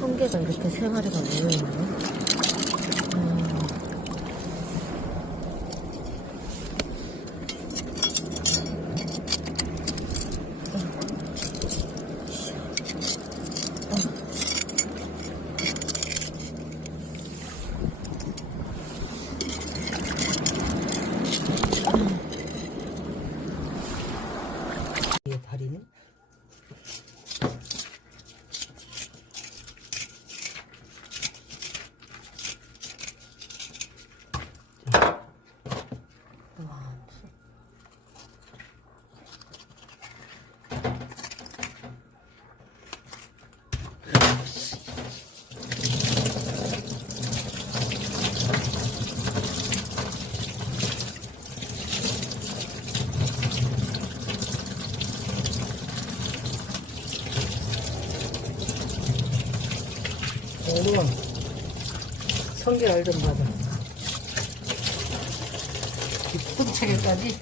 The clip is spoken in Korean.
성게가 이렇게 세 마리가 모여있네. 음. 얘 다리는? 와, 오늘 성게 알좀 받아. 이 푸드차게까지